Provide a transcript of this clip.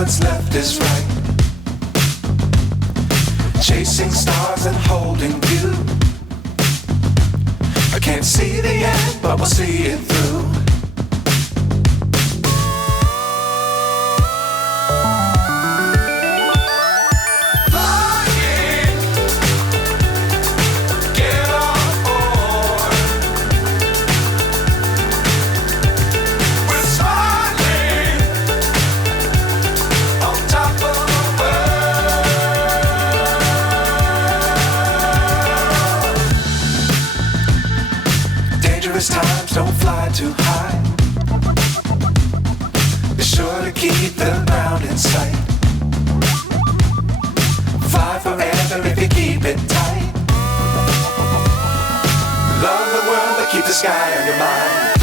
what's left is right. Chasing stars and holding you. I can't see the end, but we'll see it through. Times don't fly too high. Be sure to keep the ground in sight. Fly forever if you keep it tight. Love the world but keep the sky on your mind.